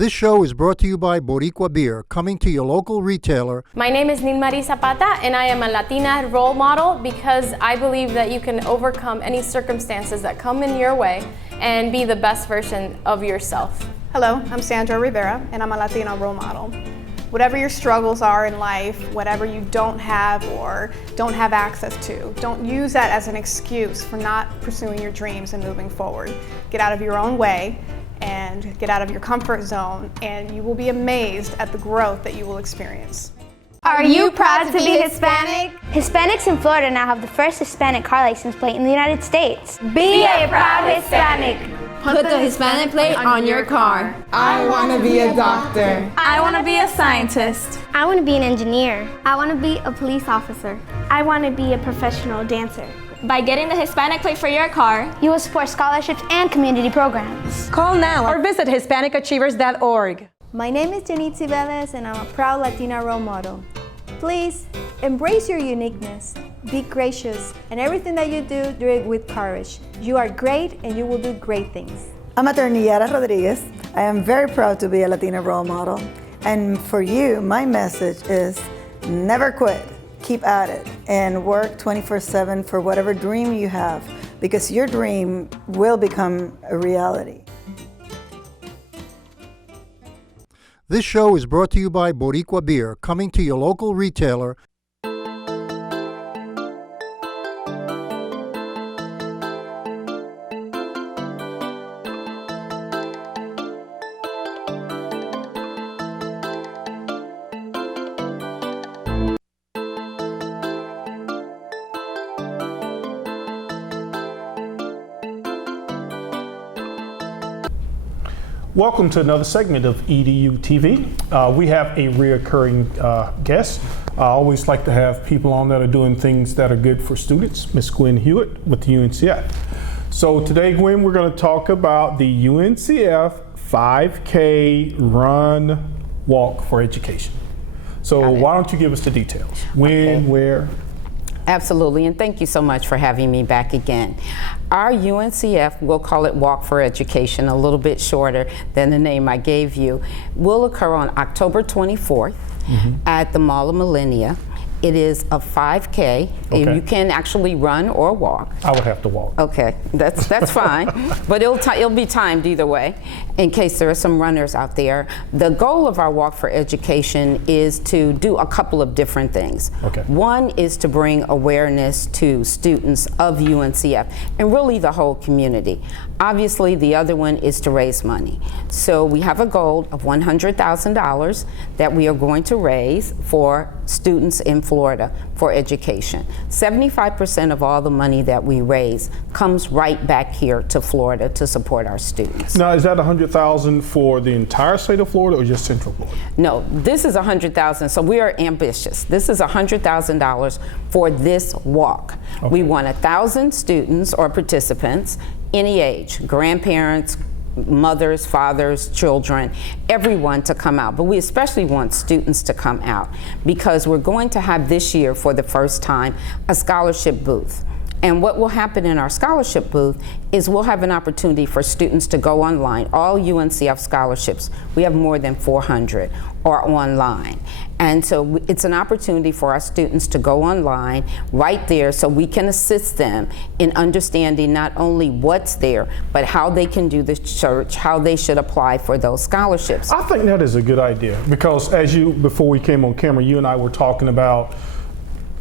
This show is brought to you by Boricua Beer, coming to your local retailer. My name is Nilmarie Zapata, and I am a Latina role model because I believe that you can overcome any circumstances that come in your way and be the best version of yourself. Hello, I'm Sandra Rivera, and I'm a Latina role model. Whatever your struggles are in life, whatever you don't have or don't have access to, don't use that as an excuse for not pursuing your dreams and moving forward. Get out of your own way and get out of your comfort zone, and you will be amazed at the growth that you will experience. Are you proud to be Hispanic? Hispanics in Florida now have the first Hispanic car license plate in the United States. Be a proud Hispanic. Put the Hispanic plate on your car. I want to be a doctor. I want to be a scientist. I want to be an engineer. I want to be a police officer. I want to be a professional dancer. By getting the Hispanic plate for your car, you will support scholarships and community programs. Call now or visit HispanicAchievers.org. My name is Janitzi Velez, and I'm a proud Latina role model. Please embrace your uniqueness, be gracious, and everything that you do it with courage. You are great and you will do great things. I'm Attorney Yara Rodriguez. I am very proud to be a Latina role model. And for you, my message is never quit. Keep at it and work 24/7 for whatever dream you have, because your dream will become a reality. This show is brought to you by Boricua Beer, coming to your local retailer. Welcome to another segment of EduTV. We have a reoccurring guest. I always like to have people on that are doing things that are good for students. Miss Gwenn Hewitt with the UNCF. So today, Gwenn, we're going to talk about the UNCF 5K Run Walk for Education. So why don't you give us the details? When, where? Absolutely, and thank you so much for having me back again. Our UNCF, we'll call it Walk for Education, a little bit shorter than the name I gave you, will occur on October 24th at the Mall of Millenia. It is a 5K. Okay. You can actually run or walk. I would have to walk. Okay, that's fine. But it'll be timed either way, in case there are some runners out there. The goal of our Walk for Education is to do a couple of different things. Okay. One is to bring awareness to students of UNCF and really the whole community. Obviously, the other one is to raise money. So we have a goal of $100,000 that we are going to raise for students in Florida for education. 75% of all the money that we raise comes right back here to Florida to support our students. Now, is that $100,000 for the entire state of Florida or just Central Florida? No, this is $100,000, so we are ambitious. This is $100,000 for this walk. Okay. We want 1,000 students or participants, any age, grandparents, mothers, fathers, children, everyone to come out. But we especially want students to come out because we're going to have this year for the first time a scholarship booth. And what will happen in our scholarship booth is we'll have an opportunity for students to go online. All UNCF scholarships, we have more than 400, are online. And so it's an opportunity for our students to go online right there so we can assist them in understanding not only what's there, but how they can do the search, how they should apply for those scholarships. I think that is a good idea because before we came on camera, you and I were talking about,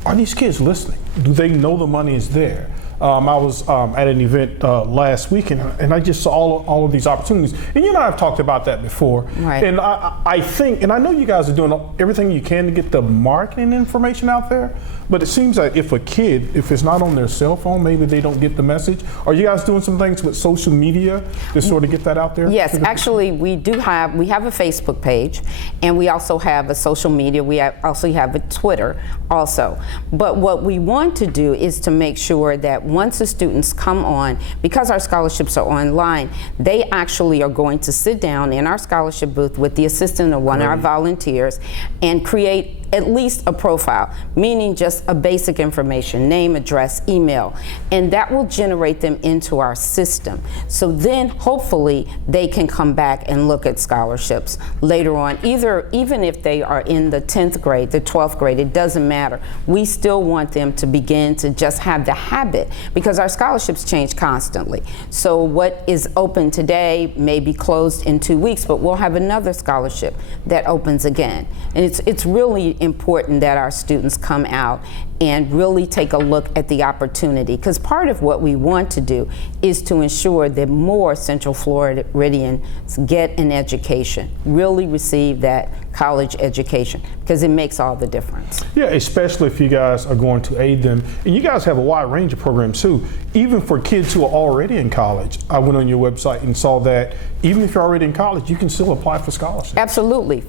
are these kids listening? Do they know the money is there? I was at an event last week and I just saw all of these opportunities. And you and I have talked about that before. Right. And I think, and I know you guys are doing everything you can to get the marketing information out there, but it seems like if a kid, if it's not on their cell phone, maybe they don't get the message. Are you guys doing some things with social media to sort of get that out there? Yes, actually we have a Facebook page and we also have a social media. We also have a Twitter also. But what we want to do is to make sure that once the students come on, because our scholarships are online, they actually are going to sit down in our scholarship booth with the assistant of one of our volunteers and create at least a profile, meaning just a basic information, name, address, email, and that will generate them into our system. So then hopefully they can come back and look at scholarships later on, even if they are in the 10th grade, the 12th grade, it doesn't matter. We still want them to begin to just have the habit, because our scholarships change constantly. So what is open today may be closed in 2 weeks, but we'll have another scholarship that opens again. And it's really important that our students come out and really take a look at the opportunity, because part of what we want to do is to ensure that more Central Floridians get an education, really receive that college education, because it makes all the difference. Yeah, especially if you guys are going to aid them. And you guys have a wide range of programs too, even for kids who are already in college. I went on your website and saw that even if you're already in college, you can still apply for scholarships. Absolutely.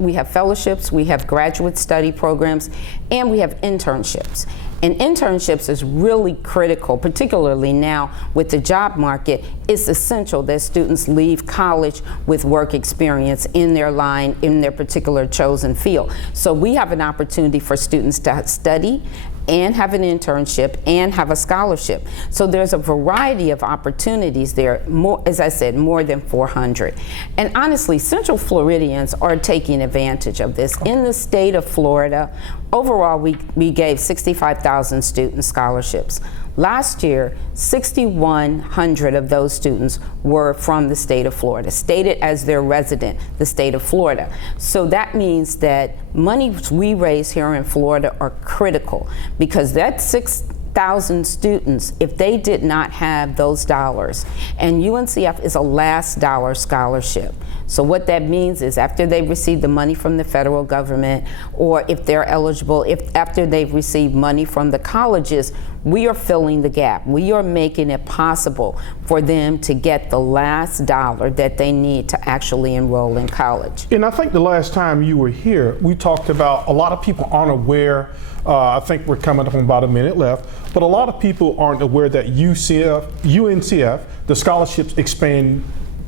We have fellowships, we have graduate study programs, and we have internships. And internships is really critical, particularly now with the job market. It's essential that students leave college with work experience in their line, in their particular chosen field. So we have an opportunity for students to study and have an internship and have a scholarship. So there's a variety of opportunities there, more, as I said, more than 400. And honestly, Central Floridians are taking advantage of this. In the state of Florida, overall, we gave 65,000 students scholarships. Last year, 6,100 of those students were from the state of Florida, stated as their resident, the state of Florida. So that means that monies we raise here in Florida are critical, because that 6,000 students, if they did not have those dollars, and UNCF is a last dollar scholarship. So what that means is after they've received the money from the federal government, or if they're eligible, after they've received money from the colleges, we are filling the gap. We are making it possible for them to get the last dollar that they need to actually enroll in college. And I think the last time you were here, we talked about a lot of people aren't aware, I think we're coming up on about a minute left, but a lot of people aren't aware that UNCF, the scholarships expand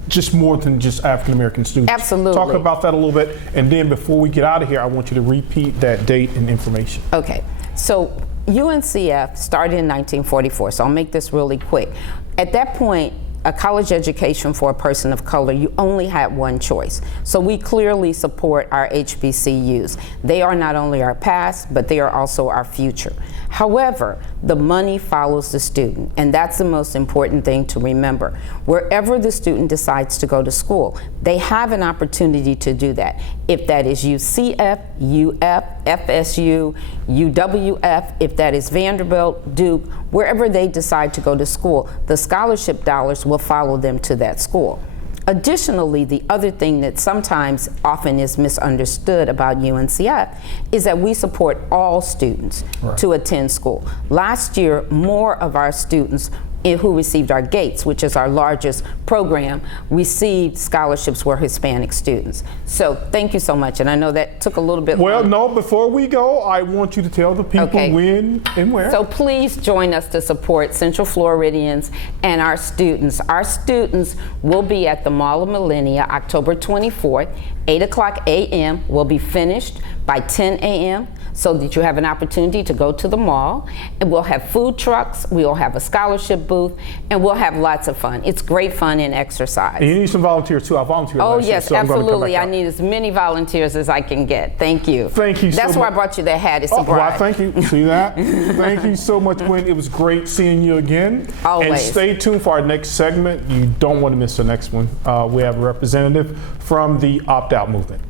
just more than just African American students. Absolutely. Talk about that a little bit, and then before we get out of here, I want you to repeat that date and information. Okay, so UNCF started in 1944, so I'll make this really quick. At that point, a college education for a person of color, you only had one choice. So we clearly support our HBCUs. They are not only our past, but they are also our future. However, the money follows the student, and that's the most important thing to remember. Wherever the student decides to go to school, they have an opportunity to do that. If that is UCF, UF, FSU, UWF, if that is Vanderbilt, Duke, wherever they decide to go to school, the scholarship dollars will follow them to that school. Additionally, the other thing that sometimes often is misunderstood about UNCF is that we support all students to attend school. Last year, more of our students who received our GATES, which is our largest program, received scholarships were Hispanic students. So thank you so much, and I know that took a little bit Well, long. no, before we go, I want you to tell the people when and where. So please join us to support Central Floridians and our students. Our students will be at the Mall of Millenia October 24th, 8 o'clock a.m. We'll be finished by 10 a.m. so that you have an opportunity to go to the mall. And we'll have food trucks, we'll have a scholarship booth, and we'll have lots of fun. It's great fun and exercise. And you need some volunteers too. I volunteered last year, yes, so I'm gonna come absolutely. back I out. need as many volunteers as I can get. Thank you. Thank you so That's why I much. brought you the hat. It's a Well, bribe. thank you. See that? Thank you so much, Gwenn. It was great seeing you again. Always. And stay tuned for our next segment. You don't want to miss the next one. We have a representative from the opt-out movement.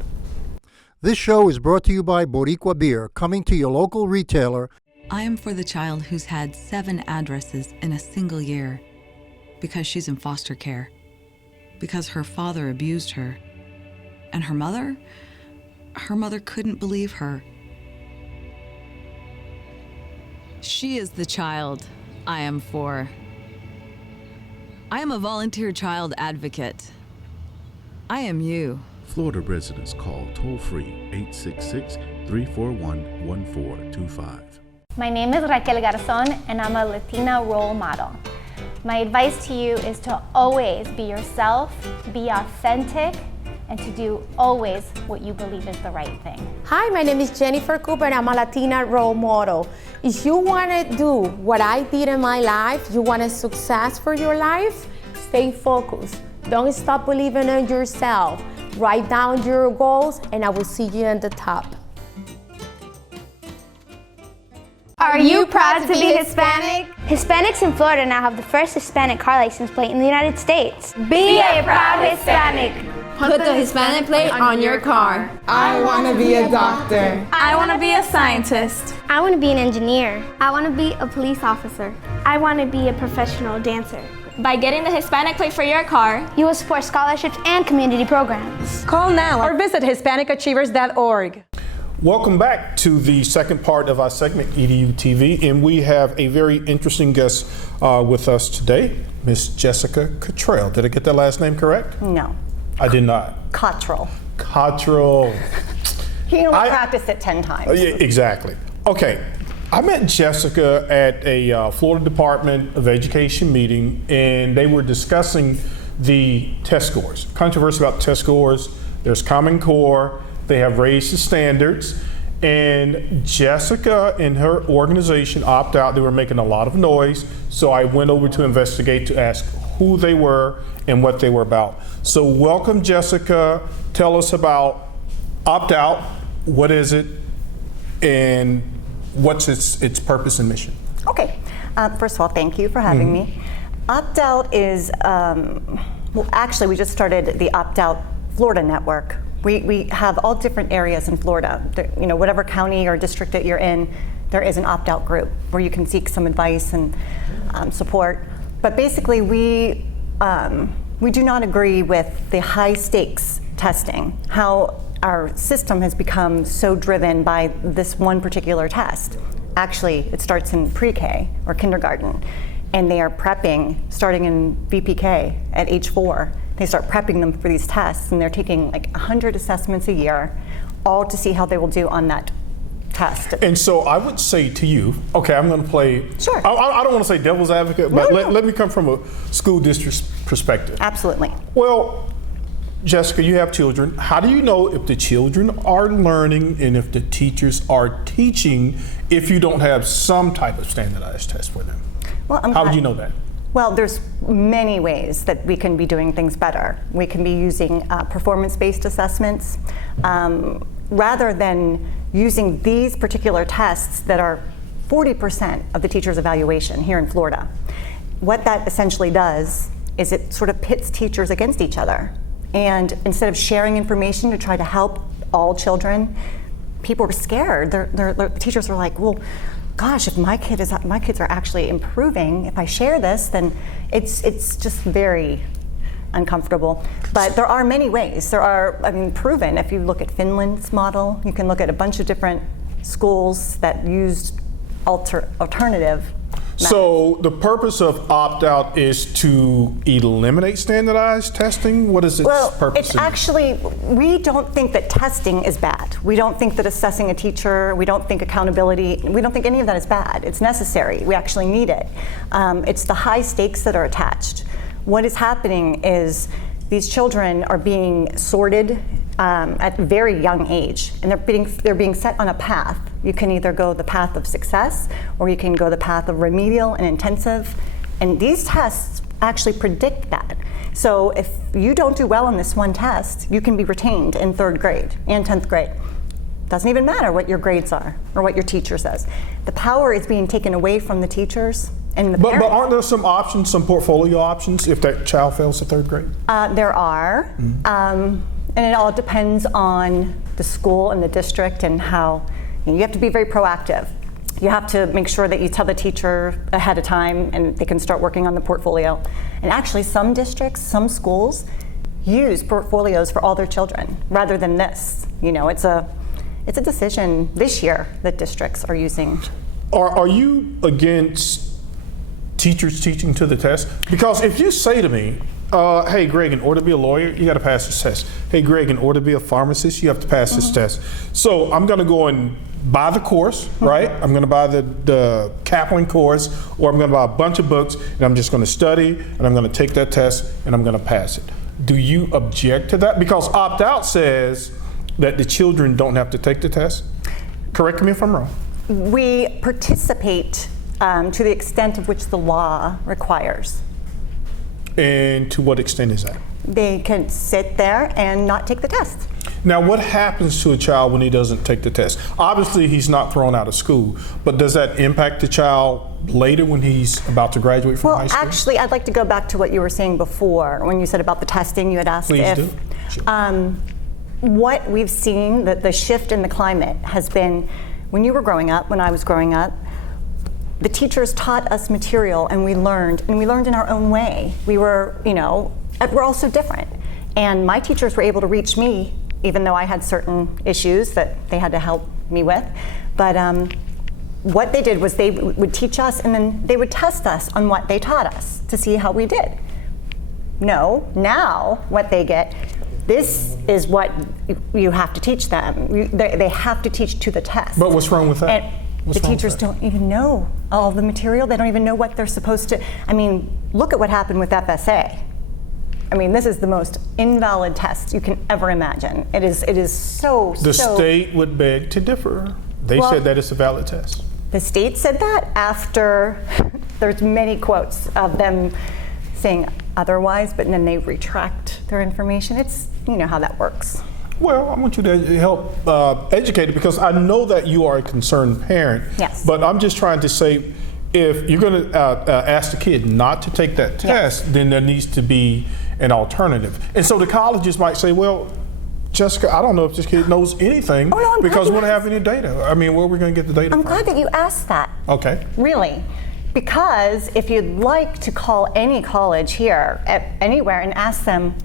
This show is brought to you by Boricua Beer, coming to your local retailer. I am for the child who's had 7 addresses in a single year because she's in foster care, because her father abused her, and her mother couldn't believe her. She is the child I am for. I am a volunteer child advocate. I am you. Florida residents call toll-free 866-341-1425. My name is Raquel Garzon, and I'm a Latina role model. My advice to you is to always be yourself, be authentic, and to do always what you believe is the right thing. Hi, my name is Jennifer Cooper and I'm a Latina role model. If you want to do what I did in my life, you want a success for your life, stay focused. Don't stop believing in yourself. Write down your goals and I will see you at the top. Are you proud to be Hispanic? Hispanics in Florida now have the first Hispanic car license plate in the United States. Be a proud Hispanic. Put the Hispanic plate on your car. I want to be a doctor. I want to be a scientist. I want to be an engineer. I want to be a police officer. I want to be a professional dancer. By getting the Hispanic plate for your car, you will support scholarships and community programs. Call now or visit HispanicAchievers.org. Welcome back to the second part of our segment, EduTV, and we have a very interesting guest with us today, Miss Jessica Cottrill. Did I get that last name correct? No. I did not. Cottrill. Cottrill. He only practiced it 10 times. Yeah, exactly. Okay. I met Jessica at a Florida Department of Education meeting, and they were discussing the test scores. Controversy about test scores. There's Common Core. They have raised the standards, and Jessica and her organization opt out. They were making a lot of noise, so I went over to investigate to ask who they were and what they were about. So welcome, Jessica. Tell us about opt out. What is it, and what's its purpose and mission? Okay. First of all, thank you for having me. Opt out is well, actually, we just started the Opt Out Florida Network. We have all different areas in Florida. You know, whatever county or district that you're in, there is an opt-out group where you can seek some advice and support. But basically, we do not agree with the high stakes testing, how our system has become so driven by this one particular test. Actually, it starts in pre-K or kindergarten, and they are prepping starting in VPK at age 4. They start prepping them for these tests, and they're taking like 100 assessments a year, all to see how they will do on that test. And so I would say to you, okay, I'm going to play, sure. I don't want to say devil's advocate, but let me come from a school district perspective. Absolutely. Well, Jessica, you have children. How do you know if the children are learning and if the teachers are teaching if you don't have some type of standardized test for them? Well, how would you know that? Well, there's many ways that we can be doing things better. We can be using performance-based assessments rather than using these particular tests that are 40% of the teacher's evaluation here in Florida. What that essentially does is it sort of pits teachers against each other. And instead of sharing information to try to help all children, people are scared. The teachers are like, well, gosh, if my kids are actually improving, if I share this, then it's just very uncomfortable. But there are many ways. There are, proven. If you look at Finland's model, you can look at a bunch of different schools that used alternative methods. So the purpose of opt-out is to eliminate standardized testing? What is its purpose? Well, it's actually, we don't think that testing is bad. We don't think that assessing a teacher, we don't think accountability, we don't think any of that is bad. It's necessary. We actually need it. It's the high stakes that are attached. What is happening is these children are being sorted at a very young age, and they're being set on a path. You can either go the path of success, or you can go the path of remedial and intensive, and these tests actually predict that. So if you don't do well on this one test, you can be retained in 3rd grade and 10th grade. Doesn't even matter what your grades are or what your teacher says. The power is being taken away from the teachers and the parents. But aren't there some options, some portfolio options, if that child fails the 3rd grade? There are, and it all depends on the school and the district and how. You have to be very proactive. You have to make sure that you tell the teacher ahead of time and they can start working on the portfolio. And actually some districts, some schools use portfolios for all their children rather than this. You know, it's a decision this year that districts are using. Are you against teachers teaching to the test? Because if you say to me, hey Greg, in order to be a lawyer, you got to pass this test. Hey Greg, in order to be a pharmacist, you have to pass this test. So I'm going to go and buy the course, right? I'm going to buy the Kaplan course, or I'm going to buy a bunch of books, and I'm just going to study, and I'm going to take that test, and I'm going to pass it. Do you object to that? Because opt-out says that the children don't have to take the test. Correct me if I'm wrong. We participate to the extent of which the law requires. And to what extent is that? They can sit there and not take the test. Now, what happens to a child when he doesn't take the test? Obviously, he's not thrown out of school, but does that impact the child later when he's about to graduate from high school? Well, actually, I'd like to go back to what you were saying before. When you said about the testing, you had asked Please if... do. Sure. What we've seen, the shift in the climate has been, when you were growing up, when I was growing up, the teachers taught us material and we learned in our own way. We were, we're all so different. And my teachers were able to reach me, even though I had certain issues that they had to help me with. But what they did was they would teach us and then they would test us on what they taught us to see how we did. No, now what they get, this is what you have to teach them. They have to teach to the test. But what's wrong with that? And the teachers don't even know all the material. They don't even know what they're supposed to. I mean, look at what happened with FSA. I mean, this is the most invalid test you can ever imagine. It is so. The state would beg to differ. They said that it's a valid test. The state said that after there's many quotes of them saying otherwise, but then they retract their information. It's, you know how that works. Well, I want you to help educate it because I know that you are a concerned parent. Yes. But I'm just trying to say, if you're going to ask the kid not to take that test, then there needs to be an alternative. And so the colleges might say, well, Jessica, I don't know if this kid knows anything because we don't have any data. I mean, where are we going to get the data from? I'm glad that you asked that. Okay. Really. Because if you'd like to call any college here, anywhere, and ask them,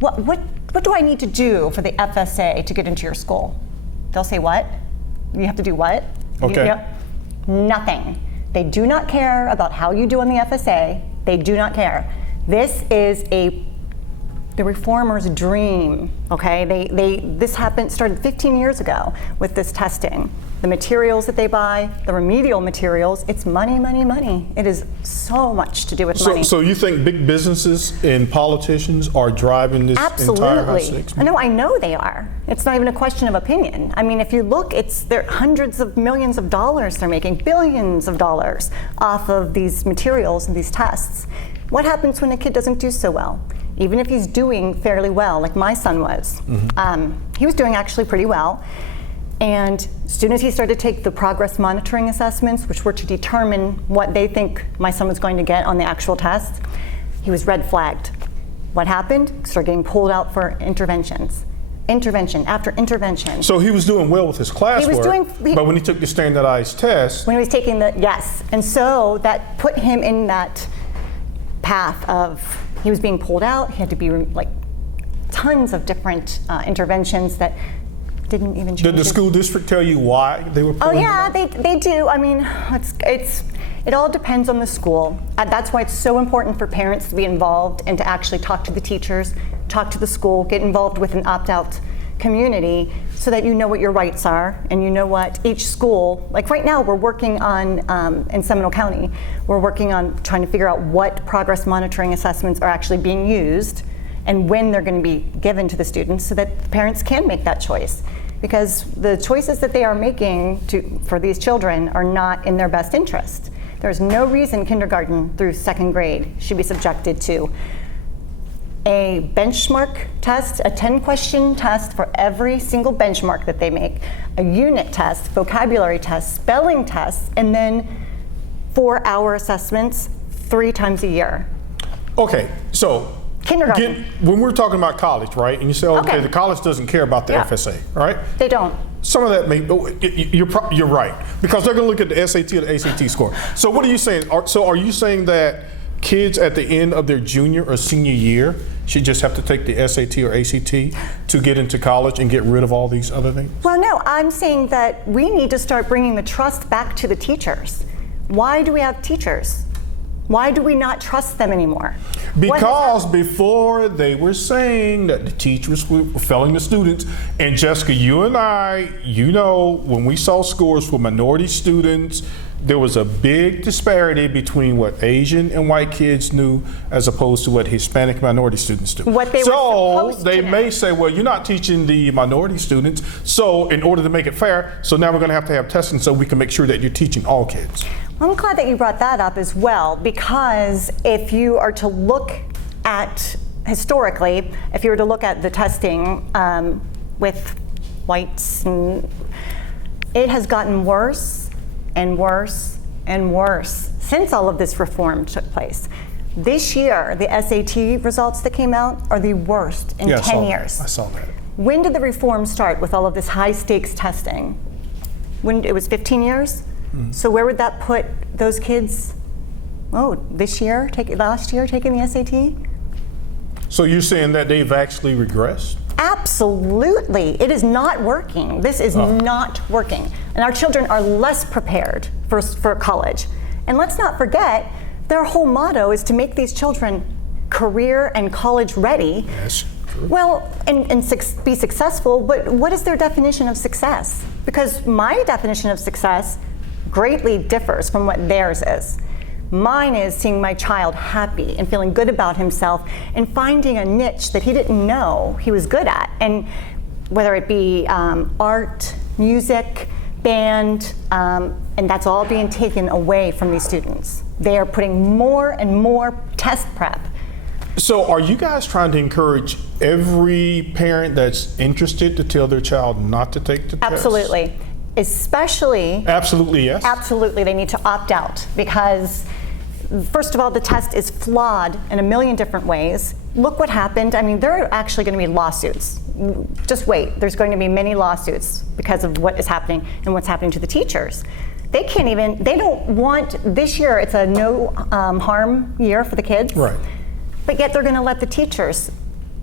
what do I need to do for the FSA to get into your school? They'll say, what? You have to do what? Okay. Nothing. They do not care about how you do on the FSA. They do not care. This is the reformers' dream, okay? This started 15 years ago with this testing. The materials that they buy, the remedial materials, it's money, money, money. It is so much to do with money. So you think big businesses and politicians are driving this entire high stakes? No, I know they are. It's not even a question of opinion. I mean, if you look, they're hundreds of millions of dollars they're making, billions of dollars off of these materials and these tests. What happens when a kid doesn't do so well? Even if he's doing fairly well, like my son was. He was doing actually pretty well. And as soon as he started to take the progress monitoring assessments, which were to determine what they think my son was going to get on the actual test, he was red flagged. What happened? Started getting pulled out for interventions. Intervention after intervention. So he was doing well with his classwork, but when he took the standardized test. When he was taking yes. And so that put him in that path of, he was being pulled out, he had to be like tons of different interventions that didn't even change. Did the school district tell you why they were pulling out? They do. I mean, it all depends on the school. That's why it's so important for parents to be involved and to actually talk to the teachers, talk to the school, get involved with an opt-out community so that you know what your rights are and you know what each school, like right now we're working on, in Seminole County, we're working on trying to figure out what progress monitoring assessments are actually being used and when they're going to be given to the students so that the parents can make that choice. Because the choices that they are making for these children are not in their best interest. There's no reason kindergarten through second grade should be subjected to a benchmark test, a 10-question test for every single benchmark that they make, a unit test, vocabulary test, spelling tests, and then 4-hour assessments 3 times a year. Okay, so kindergarten. When we're talking about college, right, and you say, okay, the college doesn't care about the FSA, right? They don't. Some of that you're right, because they're going to look at the SAT or the ACT score. So what are you saying? Are you saying that kids at the end of their junior or senior year should just have to take the SAT or ACT to get into college and get rid of all these other things? Well, no, I'm saying that we need to start bringing the trust back to the teachers. Why do we have teachers? Why do we not trust them anymore? Because before they were saying that the teachers were failing the students, and Jessica, you and I, when we saw scores for minority students, there was a big disparity between what Asian and white kids knew as opposed to what Hispanic minority students do. What they were so supposed they to may know. say, well, you're not teaching the minority students, so in order to make it fair, so now we're going to have testing so we can make sure that you're teaching all kids. I'm glad that you brought that up as well, because if you are to look at, historically, if you were to look at the testing with whites, it has gotten worse and worse and worse since all of this reform took place. This year, the SAT results that came out are the worst in 10 years. I saw that. When did the reform start with all of this high stakes testing? When it was 15 years? Mm-hmm. So where would that put those kids? Oh, this year, last year, taking the SAT? So you're saying that they've actually regressed? Absolutely. It is not working. This is not working. And our children are less prepared for college. And let's not forget, their whole motto is to make these children career and college ready. Yes. True. Well, and be successful, but what is their definition of success? Because my definition of success greatly differs from what theirs is. Mine is seeing my child happy and feeling good about himself and finding a niche that he didn't know he was good at. And whether it be art, music, band, and that's all being taken away from these students. They are putting more and more test prep. So are you guys trying to encourage every parent that's interested to tell their child not to take the test? Absolutely. Especially. Absolutely, yes. Absolutely, they need to opt out because, first of all, the test is flawed in a million different ways. Look what happened. I mean, there are actually going to be lawsuits. Just wait. There's going to be many lawsuits because of what is happening and what's happening to the teachers. They don't want, this year it's a no harm year for the kids. Right. But yet they're going to let the teachers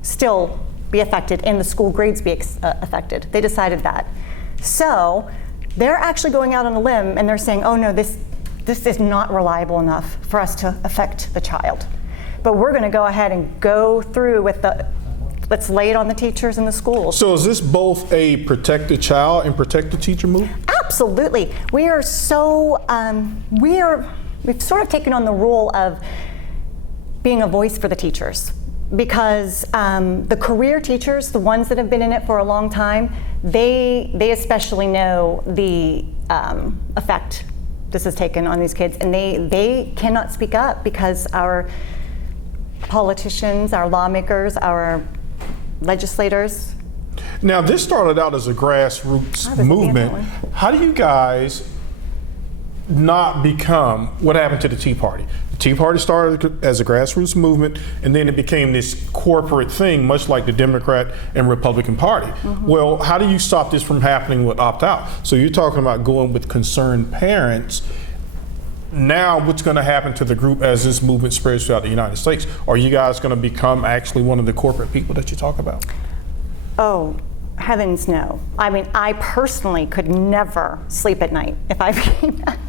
still be affected and the school grades be affected. They decided that. So they're actually going out on a limb and they're saying, oh no, this is not reliable enough for us to affect the child. But we're going to go ahead and go through with let's lay it on the teachers and the schools. So is this both a protect the child and protect the teacher move? Absolutely. We are so, we've sort of taken on the role of being a voice for the teachers. Because the career teachers, the ones that have been in it for a long time, they especially know the effect this has taken on these kids, and they cannot speak up because our politicians, our lawmakers, our legislators. Now, this started out as a grassroots movement. How do you guys not become what happened to the Tea Party? The Tea Party started as a grassroots movement, and then it became this corporate thing, much like the Democrat and Republican Party. Mm-hmm. Well, how do you stop this from happening with opt-out? So you're talking about going with concerned parents. Now, what's going to happen to the group as this movement spreads throughout the United States? Are you guys going to become actually one of the corporate people that you talk about? Oh, heavens no. I mean, I personally could never sleep at night if I became that.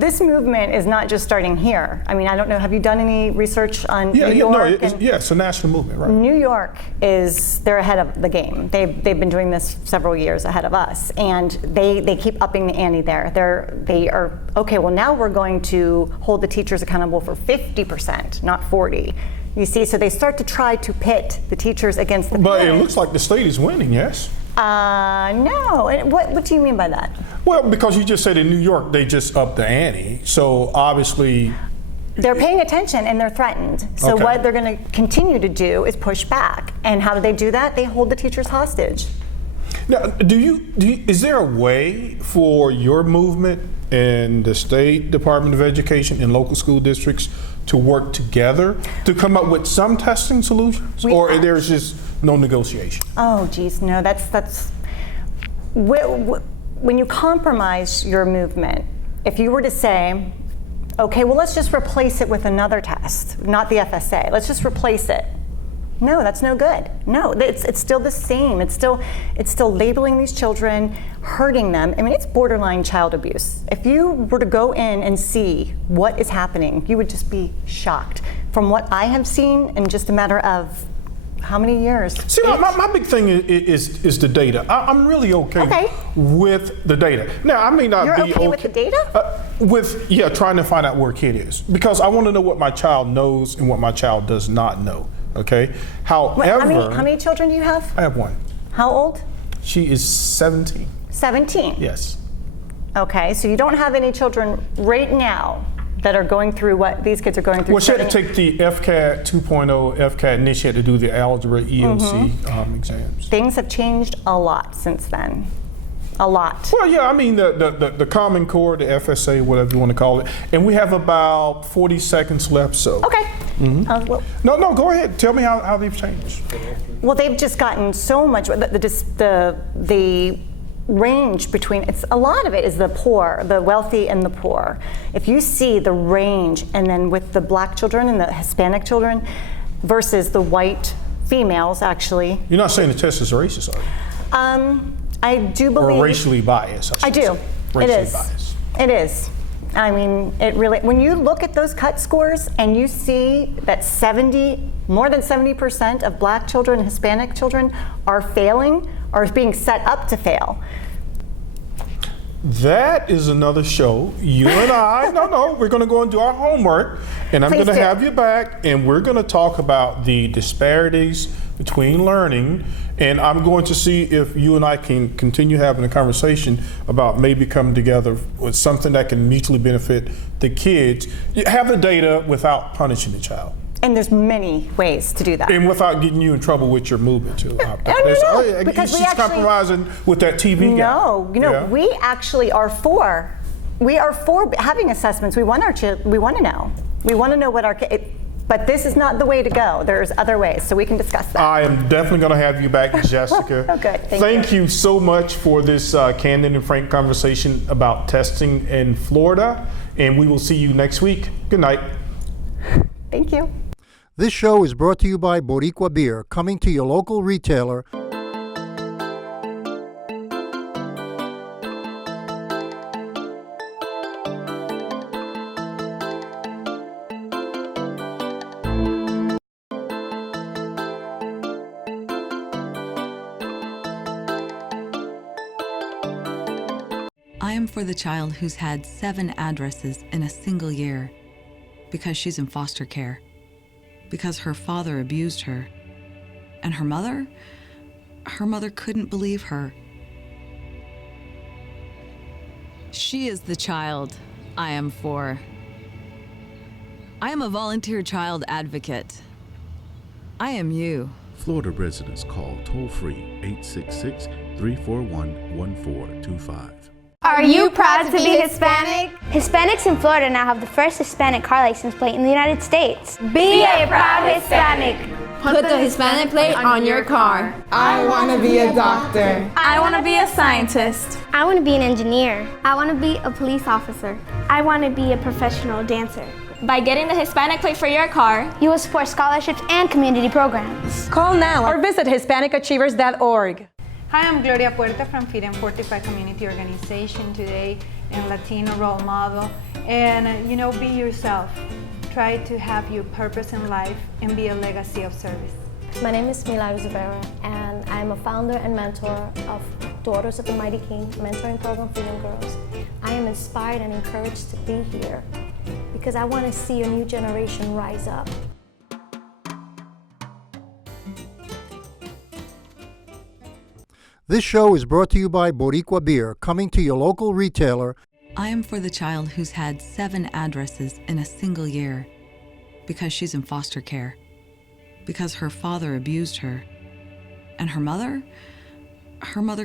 This movement is not just starting here. I mean, I don't know, have you done any research on New York? It's a national movement, right? New York they're ahead of the game. They've been doing this several years ahead of us, and they keep upping the ante there. They are, okay, well now we're going to hold the teachers accountable for 50%, not 40. You see, so they start to try to pit the teachers against the parents. But it looks like the state is winning, yes? No. What do you mean by that? Well, because you just said in New York they just upped the ante, so obviously they're paying attention and they're threatened. So what they're going to continue to do is push back. And how do they do that? They hold the teachers hostage. Now, is there a way for your movement and the State Department of Education and local school districts to work together to come up with some testing solutions, or there's just no negotiation? Oh, geez, no. That's when you compromise your movement. If you were to say, okay, well, let's just replace it with another test, not the FSA. Let's just replace it. No, that's no good. No, it's still the same. It's still labeling these children, hurting them. I mean, it's borderline child abuse. If you were to go in and see what is happening, you would just be shocked. From what I have seen in just a matter of how many years? See, my big thing is the data. I'm really okay with the data. Now, I may not You're be okay with the data? Trying to find out where a kid is, because I want to know what my child knows and what my child does not know. Okay. However, how many children do you have? I have one. How old? She is 17. 17. Yes. Okay, so you don't have any children right now that are going through what these kids are going through. Well, she had to take the FCAT 2.0 FCAT, and then she had to do the algebra EOC exams. Things have changed a lot since then. A lot. Well, yeah, I mean the Common Core, the FSA, whatever you want to call it, and we have about 40 seconds left. So. Okay. No, go ahead. Tell me how they've changed. Well, they've just gotten so much. The range between, a lot of it is the poor, the wealthy and the poor. If you see the range, and then with the black children and the Hispanic children versus the white females, actually. You're not saying the test is racist, are you? I do believe. Or racially biased, I do. Racially it is. Biased. It is. I mean, it really, when you look at those cut scores and you see that more than 70% of black children and Hispanic children are failing or being set up to fail. That is another show. You and I, we're going to go and do our homework, and I'm going to have you back, and we're going to talk about the disparities between learning, and I'm going to see if you and I can continue having a conversation about maybe coming together with something that can mutually benefit the kids. You have the data without punishing the child. And there's many ways to do that. And without getting you in trouble with your movement too. No, because she's compromising with that TV guy. We actually are for. We are for having assessments. We want we want to know. We want to know what our kids. But this is not the way to go. There's other ways, so we can discuss that. I am definitely going to have you back, Jessica. Oh, good. Thank you so much for this candid and frank conversation about testing in Florida, and we will see you next week. Good night. Thank you. This show is brought to you by Boricua Beer, coming to your local retailer. I am for the child who's had 7 addresses in a single year because she's in foster care, because her father abused her, and her mother couldn't believe her. She is the child I am for. I am a volunteer child advocate. I am you. Florida residents call toll-free 866-341-1425. Are you proud to be Hispanic? Hispanics in Florida now have the first Hispanic car license plate in the United States. Be a proud Hispanic. Put the Hispanic plate on your car. I want to be a doctor. I want to be a scientist. I want to be an engineer. I want to be a police officer. I want to be a professional dancer. By getting the Hispanic plate for your car, you will support scholarships and community programs. Call now or visit HispanicAchievers.org. Hi, I'm Gloria Puerta from Feed and Fortify Community Organization, today in Latino Role Model. And be yourself. Try to have your purpose in life and be a legacy of service. My name is Milagros Rivera, and I'm a founder and mentor of Daughters of the Mighty King mentoring program for young girls. I am inspired and encouraged to be here because I want to see a new generation rise up. This show is brought to you by Boricua Beer, coming to your local retailer. I am for the child who's had 7 addresses in a single year because she's in foster care, because her father abused her, and her mother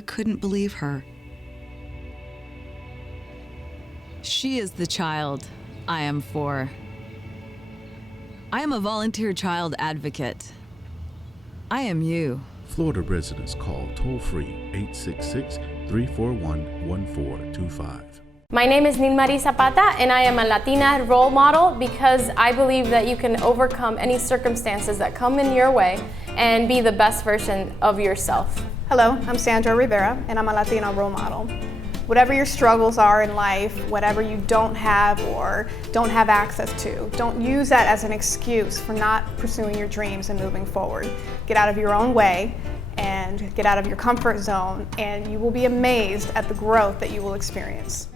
couldn't believe her. She is the child I am for. I am a volunteer child advocate. I am you. Florida residents call toll-free 866-341-1425. My name is Nilmarie Zapata, and I am a Latina role model because I believe that you can overcome any circumstances that come in your way and be the best version of yourself. Hello, I'm Sandra Rivera, and I'm a Latina role model. Whatever your struggles are in life, whatever you don't have or don't have access to, don't use that as an excuse for not pursuing your dreams and moving forward. Get out of your own way and get out of your comfort zone, and you will be amazed at the growth that you will experience.